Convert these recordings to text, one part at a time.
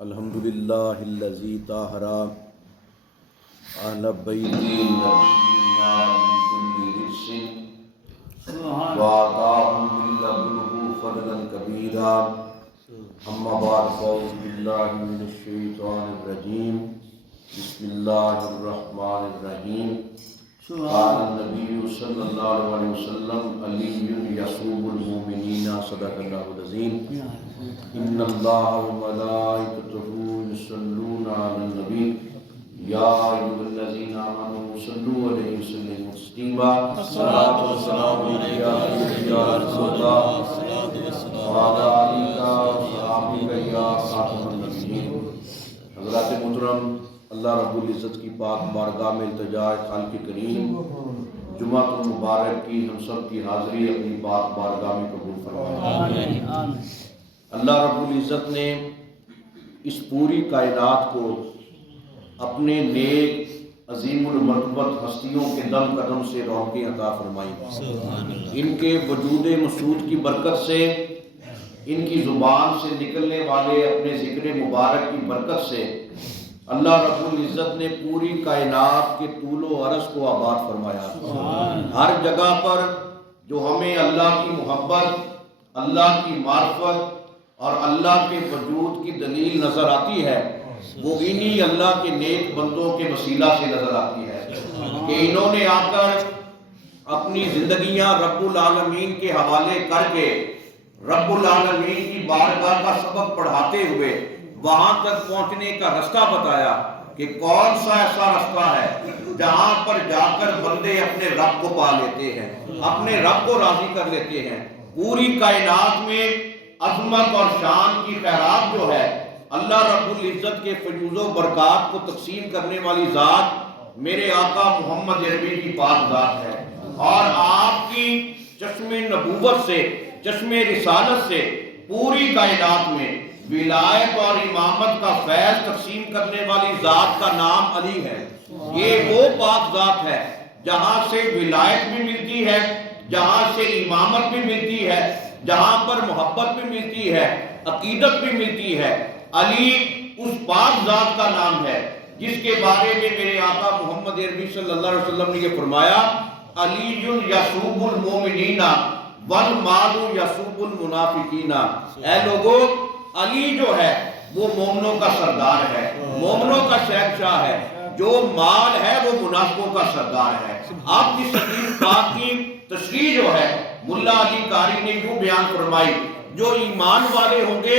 الحمدللہ الذی طہر اہل بیتی نبینا من کل رجس وآتاہم من لدنہ فضلا کبیرا اما بعد فاعوذ باللہ من الشیطان الرجیم بسم اللہ الرحمن الرحیم قال النبی صلی اللہ علیہ وسلم علی یصوب المؤمنین صدق اللہ العظیم ان اللہ وملائکتہ یصلون علی النبی یا ایھا الذین آمنوا صلوا علیہ وسلموا تسلیما الصلاۃ والسلام علیک یا رسول اللہ وعلی آلک وصحبہ یا خاتم النبیین۔ حضرات محترم، اللہ رب العزت کی پاک بارگاہ میں التجا ہے خالق کریم جمعہ مبارک کی ہم سب کی حاضری اپنی پاک بارگاہ میں قبول فرمائے۔ اللہ رب العزت نے اس پوری کائنات کو اپنے نیک عظیم المرتبت ہستیوں کے دم قدم سے رونقیں عطا فرمائی۔ ان کے وجود مسعود کی برکت سے، ان کی زبان سے نکلنے والے اپنے ذکر مبارک کی برکت سے اللہ رب العزت نے پوری کائنات کے طول و عرض کو آباد فرمایا۔ ہر جگہ پر جو ہمیں اللہ کی محبت، اللہ کی معرفت اور اللہ کے وجود کی دلیل نظر آتی ہے، وہ انہی اللہ کے نیک بندوں کے وسیلہ سے نظر آتی ہے کہ انہوں نے آ کر اپنی زندگیاں رب العالمین کے حوالے کر کے رب العالمین کی بارگاہ کا سبق پڑھاتے ہوئے وہاں تک پہنچنے کا رستہ بتایا کہ کون سا ایسا رستہ ہے جہاں پر جا کر بندے اپنے رب کو پا لیتے ہیں، اپنے رب کو راضی کر لیتے ہیں۔ پوری کائنات میں عظمت اور شان کی خیرات جو ہے، اللہ رب العزت کے فیوض و برکات کو تقسیم کرنے والی ذات میرے آقا محمد عربی کی پاک ذات ہے، اور آپ کی چشم نبوت سے، چشم رسالت سے پوری کائنات میں ولایت اور امامت کا فیض تقسیم کرنے والی ذات کا نام علی ہے۔ یہ وہ پاک ذات ہے جہاں سے ولایت بھی ملتی ہے، جہاں سے امامت بھی ملتی ہے، جہاں پر محبت بھی ملتی ہے، عقیدت بھی ملتی ہے۔ علی اس پاک ذات کا نام ہے جس کے بارے میں میرے آقا محمد عربی صلی اللہ علیہ وسلم نے یہ فرمایا، علی یصوب المؤمنین والمال یصوب المنافقین۔ اے لوگوں، علی جو ہے وہ مومنوں کا سردار ہے، مومنوں کا شہنشاہ ہے، جو مال ہے وہ منافقوں کا سردار ہے۔ آپ کی حدیث پاک کی تشریح جو ہے ملا علی قاری نے یوں بیان فرمائی، جو ایمان والے ہوں گے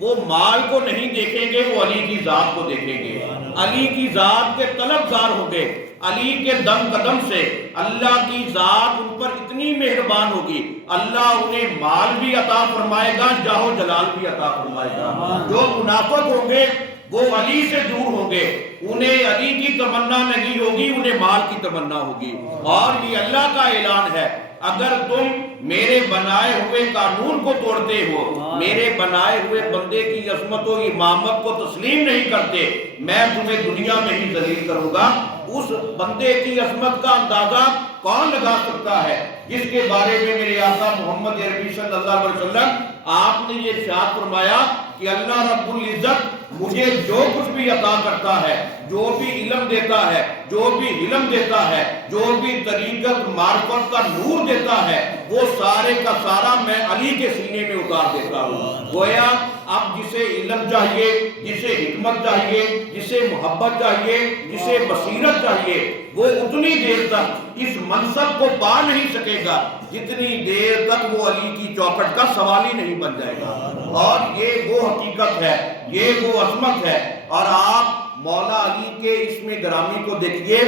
وہ مال کو نہیں دیکھیں گے، وہ علی کی ذات کو دیکھیں گے، علی کی ذات کے طلبگار ہوں گے۔ علی کے دم قدم سے اللہ کی ذات ان پر اتنی مہربان ہوگی، اللہ انہیں مال بھی عطا فرمائے گا، جاہ و جلال بھی عطا فرمائے گا۔ جو منافق ہوں گے وہ علی سے دور ہوں گے، انہیں علی کی تمنا نہیں ہوگی، انہیں مال کی تمنا ہوگی۔ اور یہ اللہ کا اعلان ہے، اگر تم میرے بنائے ہوئے قانون کو توڑتے ہو، میرے بنائے ہوئے بندے کی عظمت و امامت کو تسلیم نہیں کرتے، میں تمہیں دنیا میں ہی ذلیل کروں گا۔ اس بندے کی عظمت کا اندازہ کون لگا سکتا ہے جس کے بارے میں میرے آقا محمد عربی صلی اللہ علیہ وسلم آپ نے یہ ارشاد فرمایا کہ اللہ رب العزت مجھے جو کچھ بھی عطا کرتا ہے، جو بھی علم دیتا ہے، جو بھی علم دیتا ہے، جو بھی طریقت معرفت کا نور دیتا ہے، وہ سارے کا سارا میں علی کے سینے میں اتار دیتا ہوں۔ گویا اب جسے علم چاہیے، جسے حکمت چاہیے، جسے محبت چاہیے، جسے بصیرت چاہیے، وہ اتنی دیر تک اس منصب کو پا نہیں سکے گا جتنی دیر تک وہ علی کی چوکھٹ کا سوال ہی نہیں بن جائے گا۔ اور یہ وہ حقیقت ہے، یہ وہ عظمت ہے۔ اور آپ مولا علی کے اسم گرامی کو دیکھیے،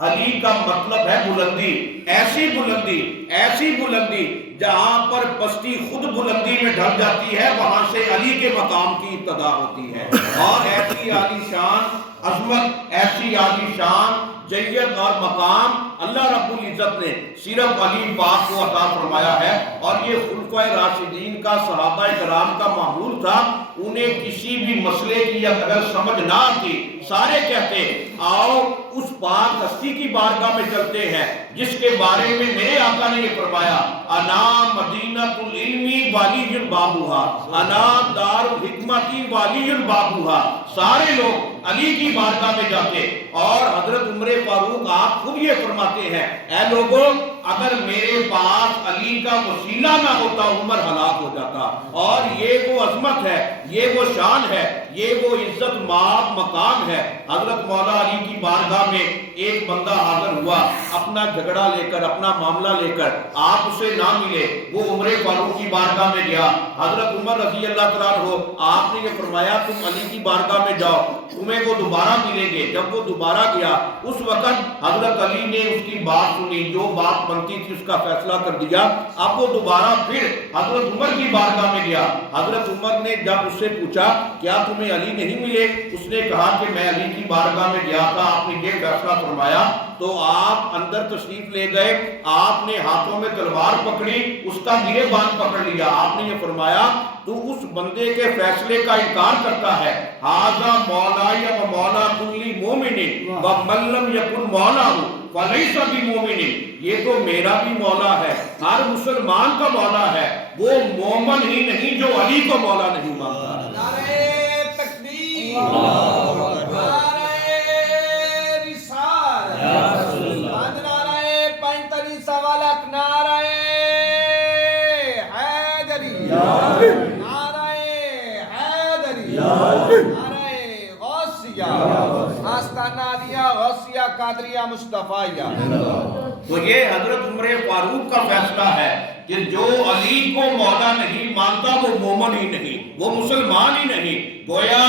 علی کا مطلب ہے بلندی، ایسی بلندی، ایسی بلندی جہاں پر پستی خود بلندی میں ڈھل جاتی ہے، وہاں سے علی کے مقام کی ابتدا ہوتی ہے۔ اور ایسی عالی شان عظمت، ایسی عالی شان جیت اور مقام اللہ رب العزت نے صرف علی پاک کو عطا فرمایا ہے۔ اور یہ خلفائے راشدین کا، صحابہ کرام کا معمول تھا، انہیں کسی بھی مسئلے کی اگر سمجھ نہ آتی، سارے کہتے آؤ اس پاک ہستی کی بارگاہ میں چلتے ہیں جس کے بارے میں میرے آقا نے یہ فرمایا، انا مدینۃ العلم والی بابوہا، انا دار الحکمت علی بابوہا، سارے لوگ علی کی بارگاہ میں جاتے، اور حضرت عمر فاروق آپ خود یہ فرماتے ہیں، اے لوگوں اگر میرے پاس علی کا وسیلہ نہ ہوتا عمر ہلاک ہو جاتا۔ اور یہ وہ عظمت ہے، یہ وہ شان ہے، یہ وہ عزت مآب مقام ہے۔ حضرت مولا علی کی بارگاہ میں ایک بندہ حاضر ہوا اپنا جھگڑا لے کر، اپنا معاملہ لے کر، آپ اسے نہ ملے، وہ عمر فاروق کی بارگاہ میں گیا۔ حضرت عمر رضی اللہ تعالیٰ عنہ آپ نے یہ فرمایا تم علی کی بارگاہ میں جاؤ، تمہیں وہ دوبارہ ملیں گے۔ جب وہ دوبارہ گیا اس وقت حضرت علی نے اس کی بات سنی، جو بات بنتی تھی اس کا فیصلہ کر دیا۔ اب وہ دوبارہ پھر حضرت عمر کی بارگاہ میں گیا۔ حضرت عمر نے جب اس سے پوچھا کیا تمہیں علی نہیں ملے؟ اس نے کہا کہ میں علی کی بارگاہ میں گیا تھا، آپ نے یہ فیصلہ فرمایا۔ تو آپ اندر تشریف لے گئے، آپ نے ہاتھوں میں تلوار پکڑی، اس کا گریبان پکڑ لیا۔ آپ نے یہ فرمایا تو اس بندے کے فیصلے کا انکار کرتا ہے، ھذا مولایا و مولا کل مومن ومن لم یکن مولاه فلیس بمومن، یہ تو میرا بھی مولا ہے، ہر مسلمان کا مولا ہے، وہ مومن ہی نہیں جو علی کو مولا نہیں مانتا۔ نعرہ تکبیر، نعرہ رسالت، نعرہ پینتالیس سوالک، نعرہ حیدری، نعرہ حیدری، نعرہ غوثیہ، آستانہ عالیہ غوثیہ قادریہ مصطفیہ۔ تو یہ حضرت عمر فاروق کا فیصلہ ہے کہ جو علی کو مولا نہیں مانتا وہ مومن ہی نہیں، وہ مسلمان ہی نہیں۔ گویا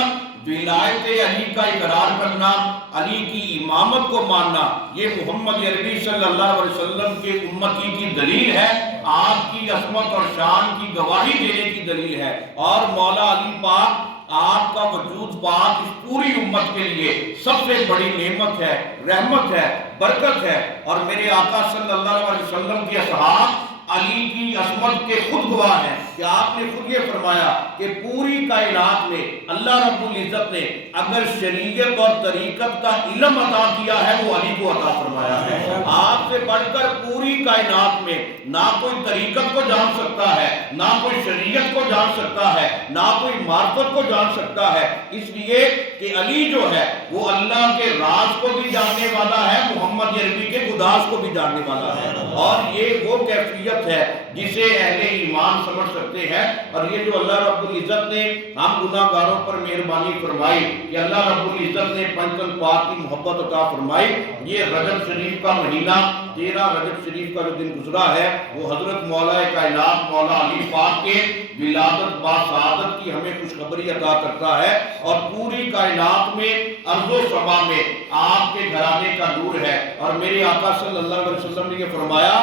ولایت علی کا اقرار کرنا، علی کی امامت کو ماننا، یہ محمد عربی صلی اللہ علیہ وسلم کے امتی کی دلیل ہے، آپ کی عظمت اور شان کی گواہی دینے کی دلیل ہے۔ اور مولا علی پاک، آپ کا وجود پاک اس پوری امت کے لیے سب سے بڑی نعمت ہے، رحمت ہے، برکت ہے۔ اور میرے آقا صلی اللہ علیہ وسلم کے اصحاب علی کی عظمت کے خود گواہ ہیں کہ آپ نے خود یہ فرمایا کہ پوری کائنات میں اللہ رب العزت نے اگر شریعت اور طریقت کا علم عطا کیا ہے وہ علی کو عطا فرمایا ہے۔ آپ سے بڑھ کر پوری کائنات میں نہ کوئی طریقت کو جان سکتا ہے، نہ کوئی شریعت کو جان سکتا ہے، نہ کوئی معرفت کو جان سکتا ہے، اس لیے کہ علی جو ہے وہ اللہ کے راز کو بھی جاننے والا ہے، محمد عربی کے گداز کو بھی جاننے والا ہے۔ اور یہ وہ کیفیت ہے جسے اہل ایمان سمجھ سکتے ہیں۔ اور یہ جو اللہ رب العزت نے ہم گناہ گاروں پر مہربانی فرمائی کہ اللہ رب العزت نے پنجتن پاک کی محبت عطا فرمائی، یہ رجب شریف کا مہینہ 13 رجب شریف کا جو دن گزرا ہے وہ حضرت مولا کائنات مولا علی پاک کے ولادت با سعادت کی ہمیں خوشخبری عطا کرتا ہے۔ اور پوری کائنات میں ارض و سما میں آپ کے گھرانے کا نور ہے۔ اور میرے آقا صلی اللہ علیہ وسلم نے یہ فرمایا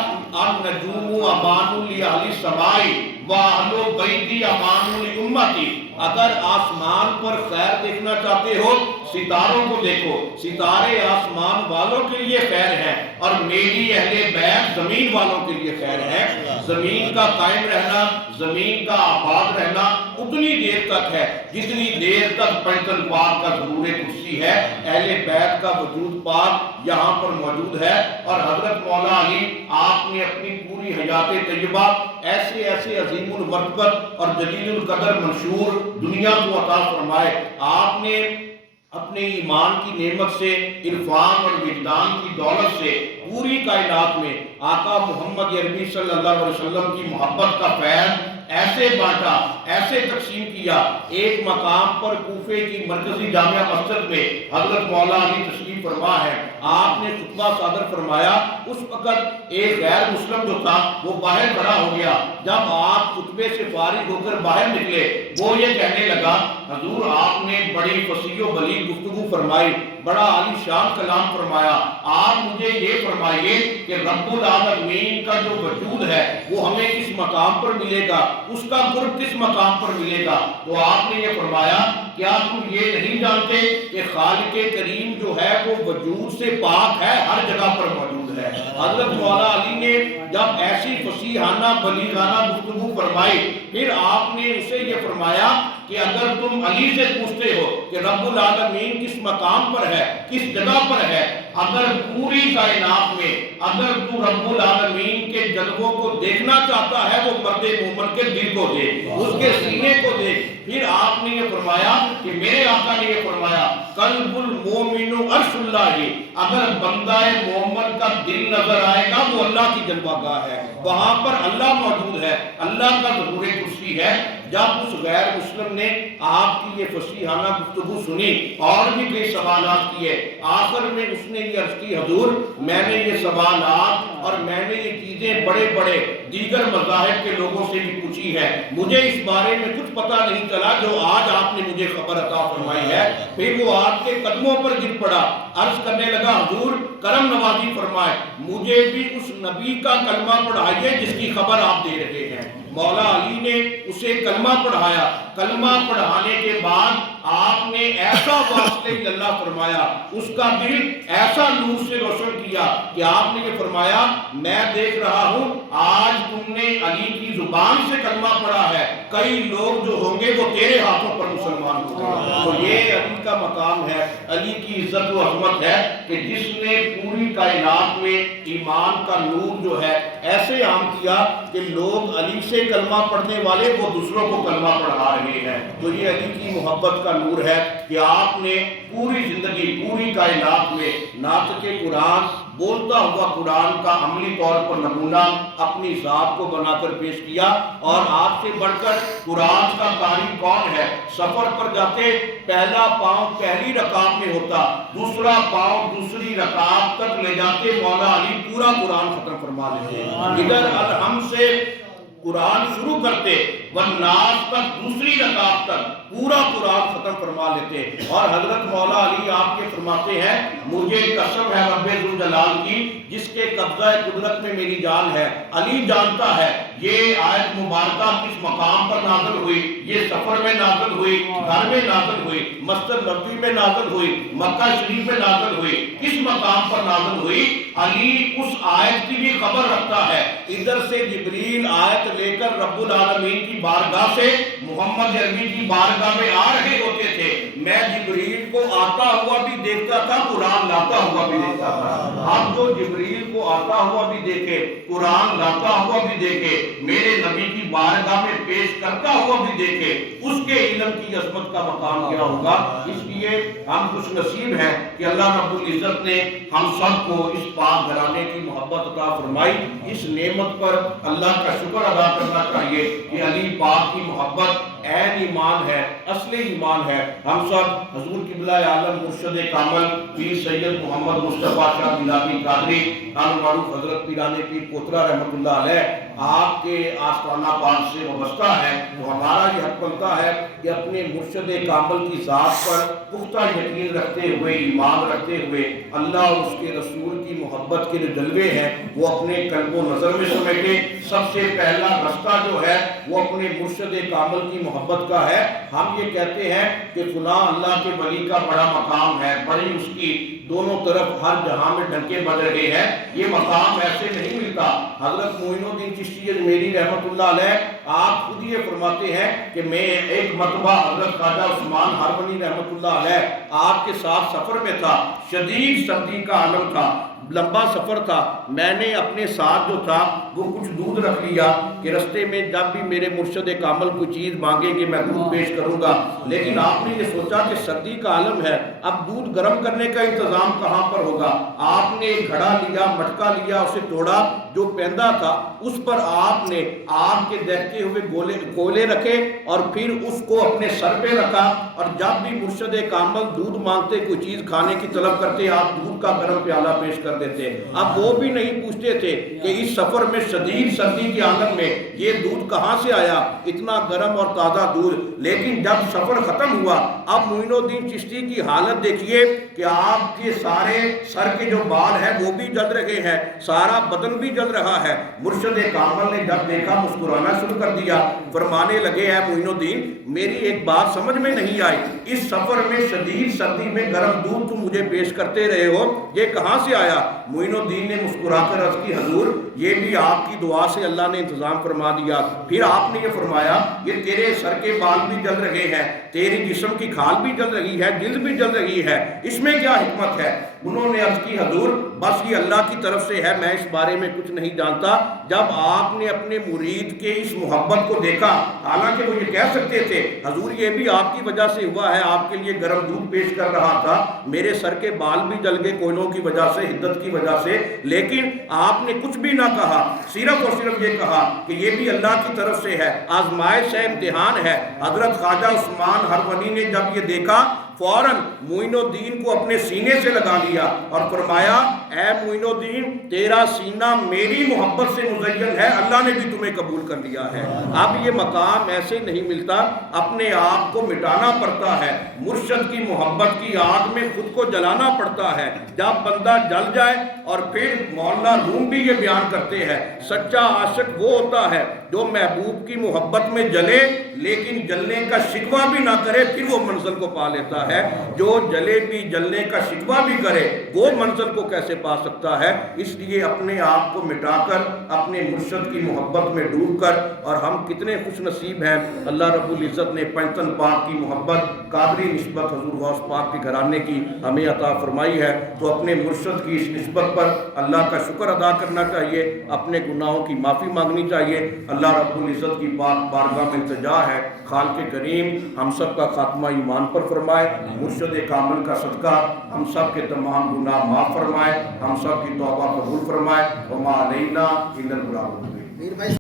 النجوم امان لأہل السماء وأہل بیتی امان لأمتی، اگر آسمان پر خیر دیکھنا چاہتے ہو ستاروں کو دیکھو، ستارے آسمان والوں کے لیے خیر ہیں اور میری اہل بیت زمین والوں کے لیے خیر ہے۔ زمین کا قائم رہنا، زمین کا آباد رہنا اتنی دیر تک ہے جتنی دیر تک پنجتن پاک کا ظہور کرسی ہے، اہل بیت کا وجود پاک یہاں پر موجود ہے۔ اور حضرت مولا علی آپ نے اپنی پوری حیات طیبہ ایسے ایسے عظیم المرتبت اور جلیل القدر منشور دنیا کو عطا فرمائے۔ آپ نے اپنے ایمان کی نعمت سے، عرفان اور وجدان کی دولت سے پوری کائنات میں آقا محمد عربی صلی اللہ علیہ وسلم کی محبت کا فیض ایسے بانٹا، ایسے تقسیم کیا۔ ایک مقام پر کوفے کی مرکزی جامعہ مسجد میں حضرت مولا علی تشریف فرما ہے، آپ نے خطبہ صادر فرمایا۔ اس وقت ایک غیر مسلم جو تھا وہ باہر کھڑا ہو گیا۔ جب آپ خطبے سے فارغ ہو کر باہر نکلے وہ یہ کہنے لگا حضور آپ نے بڑی فصیح و بلیغ گفتگو فرمائی، بڑا عالی شان کلام فرمایا، آپ مجھے یہ فرمائیے کہ رب العالمین کا جو وجود ہے وہ ہمیں کس مقام پر ملے گا، اس کا قرب کس مقام پر ملے گا؟ تو آپ نے یہ فرمایا کیا تم یہ نہیں جانتے کہ خالق کریم جو ہے وہ وجود سے پاک ہے، ہر جگہ پر موجود ہے۔ حضرت مولا علی نے جب ایسی فصیحانہ بلیغانہ گفتگو فرمائی پھر آپ نے اسے یہ فرمایا کہ اگر تم علی سے پوچھتے ہو کہ رب العالمین کس مقام پر ہے، کس جگہ پر ہے، اگر پوری کائنات میں اگر تو رب العالمین کے جلووں کو دیکھنا چاہتا ہے وہ مرد مومن کے دل کو دیکھ، اس کے سینے کو دیکھ۔ پھر آپ نے یہ فرمایا کہ میرے آقا نے یہ فرمایا قلب المومن عرش اللہ، اگر بندہ مومن کا دل نظر آئے گا وہ اللہ کی جلوہ گاہ ہے، وہاں پر اللہ موجود ہے، اللہ کا ظہور کرسی ہے۔ جب اس غیر مسلم نے آپ کی یہ فصیحانہ گفتگو سنی اور بھی کئی سوالات کیے، آخر میں اس نے یہ عرض کی حضور میں نے یہ سوالات اور میں نے یہ چیزیں بڑے بڑے دیگر مذاہب کے لوگوں سے بھی پوچھی ہے، مجھے اس بارے میں کچھ پتہ نہیں چلا جو آج آپ نے مجھے خبر عطا فرمائی ہے۔ پھر وہ آپ کے قدموں پر گر پڑا، عرض کرنے لگا حضور کرم نوازی فرمائے، مجھے بھی اس نبی کا کلمہ پڑھائیے جس کی خبر آپ دے رہے ہیں۔ مولا علی نے اسے کلمہ پڑھایا، کلمہ پڑھانے کے بعد آپ نے ایسا واسطہ اللہ فرمایا، اس کا دل ایسا نور سے روشن کیا کہ آپ نے یہ فرمایا میں دیکھ رہا ہوں آج تم نے علی کی زبان سے کلمہ پڑھا ہے، کئی لوگ جو ہوں گے وہ تیرے ہاتھوں پر مسلمان ہوں گے۔ تو یہ علی کا مقام ہے، علی کی عزت و عظمت ہے کہ جس نے پوری کائنات میں ایمان کا نور جو ہے ایسے عام کیا کہ لوگ علی سے کلمہ پڑھنے والے وہ دوسروں کو کلمہ پڑھا رہے ہیں۔ تو یہ علی کی محبت کا نور ہے کہ آپ نے پوری زندگی پوری کائنات میں ناطق قرآن بولتا ہوا قرآن کا عملی طور پر نمونہ اپنی ذات کو بنا کر پیش کیا۔ اور آپ سے بڑھ کر قرآن کا قاری کون ہے؟ سفر پر جاتے پہلا پاؤں پہلی رکعت میں ہوتا، دوسرا پاؤں دوسری رکعت تک لے جاتے مولا علی پورا قرآن ختم فرما لیتے۔ ادھر الحم سے قرآن شروع کرتے والناس تک دوسری رکعت تک پورا قرآن ختم فرما لیتے۔ اور حضرت مولا علی آپ کے فرماتے ہیں مجھے قسم ہے رب ذوالجلال کی جس کے قبضہ قدرت میں میری جان ہے، علی جانتا ہے یہ آیت مبارکہ کس مقام پر نازل ہوئی، یہ سفر میں نازل ہوئی، گھر میں نازل ہوئی، مسجد نبوی میں نازل ہوئی، مکہ شریف میں نازل ہوئی، کس مقام پر نازل ہوئی، علی اس آیت کی بھی خبر رکھتا ہے۔ ادھر سے جبریل آیت لے کر رب العالمین کی بارگاہ سے محمد عربی کی بارگاہ میں آ رہے ہوتے تھے، میں جبریل کو آتا ہوا بھی دیکھتا تھا، قرآن لاتا ہوا بھی دیکھتا تھا۔ اب جو جبریل کو آتا ہوا بھی دیکھے، قرآن لاتا ہوا بھی دیکھے، میرے نبی کی بارگاہ میں پیش کرتا ہوا بھی دیکھے، اس کے علم کی عظمت کا مقام کیا ہوگا۔ اس لیے ہم خوش نصیب ہیں کہ اللہ رب العزت نے ہم سب کو اس پاک گھرانے کی محبت عطا فرمائی۔ اس نعمت پر اللہ کا شکر ادا کرنا چاہیے کہ علی پاک کی محبت عین ایمان ہے، اصل ایمان ہے۔ ہم سب حضور قبلہ عالم مرشد کامل پیر سید محمد مصطفیٰ شاہ بلالی قادری المعروف حضرت پیران پیر پوترا رحمۃ اللہ علیہ آپ کے آستانہ پاک سے وابستہ ہے، تو ہمارا یہ حق بنتا ہے کہ اپنے مرشد کامل کی ذات پر پختہ یقین رکھتے ہوئے، ایمان رکھتے ہوئے اللہ اور اس کے رسول کی محبت کے جو جلوے ہیں وہ اپنے قلب و نظر میں سمیٹے۔ سب سے پہلا رستہ جو ہے وہ اپنے مرشد کامل کی محبت کا ہے۔ ہم یہ کہتے ہیں کہ فلاں اللہ کے ولی کا بڑا مقام ہے، بڑی اس کی دونوں طرف ہر جہاں میں ڈنکے بج رہے ہیں، یہ مقام ایسے نہیں ملتا۔ حضرت معین الدین چشتی اجمیری رحمۃ اللہ علیہ آپ خود یہ فرماتے ہیں کہ میں ایک مرتبہ حضرت خواجہ عثمان ہرمنی رحمۃ اللہ علیہ آپ کے ساتھ سفر میں تھا، شدید سردی کا عالم تھا، لمبا سفر تھا، میں نے اپنے ساتھ جو تھا وہ کچھ دودھ رکھ لیا کہ رستے میں جب بھی میرے مرشد کامل کوئی چیز مانگے کہ میں دودھ پیش کروں گا، لیکن آپ نے یہ سوچا کہ سردی کا عالم ہے، اب دودھ گرم کرنے کا انتظام کہاں پر ہوگا۔ آپ نے ایک گھڑا لیا، مٹکا لیا، اسے توڑا، جو پیندا تھا اس پر آپ نے آگ کے دہتے ہوئے گولے رکھے اور پھر اس کو اپنے سر پہ رکھا، اور جب بھی مرشد کامل دودھ مانگتے کوئی چیز کھانے کی طلب کرتے آپ دودھ کا گرم پیالہ پیش کر دیتے۔ اب وہ بھی نہیں پوچھتے تھے کہ اس سفر میں شدید سردی کے عالم میں یہ دودھ کہاں سے آیا، اتنا گرم اور تازہ دودھ۔ لیکن جب سفر ختم ہوا اب معین الدین چشتی کی حالت دیکھیے کہ آپ کے سارے سر کے جو بال ہیں وہ بھی جل رہے ہیں، سارا بدن بھی جل رہا ہے۔ مرشد کامل نے جب دیکھا مسکرانا شروع کر دیا، فرمانے لگے اے معین الدین میری ایک بات سمجھ میں نہیں آئی، اس سفر میں شدید سردی میں گرم دودھ تم مجھے پیش کرتے رہے ہو، یہ کہاں سے آیا؟ معین الدین نے مسکرا کر عرض کی حضور یہ بھی آپ کی دعا سے اللہ نے انتظام فرما دیا. پھر آپ نے یہ فرمایا یہ تیرے سر کے بال بھی جل رہے ہیں, تیری جسم کی کھال بھی جل رہی ہے, جلد بھی جل رہی ہے, اس میں کیا حکمت ہے؟ انہوں نے عرض کی حضور بس یہ اللہ کی طرف سے ہے, میں اس بارے میں کچھ نہیں جانتا. جب آپ نے اپنے مرید کے اس محبت کو دیکھا, حالانکہ وہ یہ کہہ سکتے تھے حضور یہ بھی آپ کی وجہ سے ہوا ہے, آپ کے لیے گرم دودھ پیش کر رہا تھا, میرے سر کے بال بھی جل گئے کوئلوں کی وجہ سے, حدت کی وجہ سے, لیکن آپ نے کچھ بھی نہ کہا, صرف اور صرف یہ کہا کہ یہ بھی اللہ کی طرف سے ہے, آزمائش ہے, امتحان ہے. حضرت خواجہ عثمان ہرونی نے جب یہ دیکھا فوراً معین الدین کو اپنے سینے سے لگا لیا اور فرمایا اے معین الدین تیرا سینہ میری محبت سے مزین ہے, اللہ نے بھی تمہیں قبول کر لیا ہے. اب یہ مقام ایسے نہیں ملتا, اپنے آپ کو مٹانا پڑتا ہے, مرشد کی محبت کی آگ میں خود کو جلانا پڑتا ہے. جب بندہ جل جائے, اور پھر مولانا روم بھی یہ بیان کرتے ہیں سچا عاشق وہ ہوتا ہے جو محبوب کی محبت میں جلے لیکن جلنے کا شکوہ بھی نہ کرے, پھر وہ منزل کو پا لیتا ہے. جو جلے بھی جلنے کا شکوہ بھی کرے وہ منزل کو کیسے پا سکتا ہے؟ اس لیے اپنے آپ کو مٹا کر اپنے مرشد کی محبت میں ڈوب کر, اور ہم کتنے خوش نصیب ہیں, اللہ رب العزت نے پنجتن پاک کی محبت, قادری نسبت حضور غوث پاک کے گھرانے کی ہمیں عطا فرمائی ہے. تو اپنے مرشد کی اس نسبت پر اللہ کا شکر ادا کرنا چاہیے, اپنے گناہوں کی معافی مانگنی چاہیے. اللہ رب العزت کی پاک بارگاہ میں التجا ہے خالق کریم ہم سب کا خاتمہ ایمان پر فرمائے, مرشد کامل کا صدقہ ہم سب کے تمام گناہ معاف فرمائے, ہم سب کی توبہ قبول فرمائے. وما علینا الا البلاغ.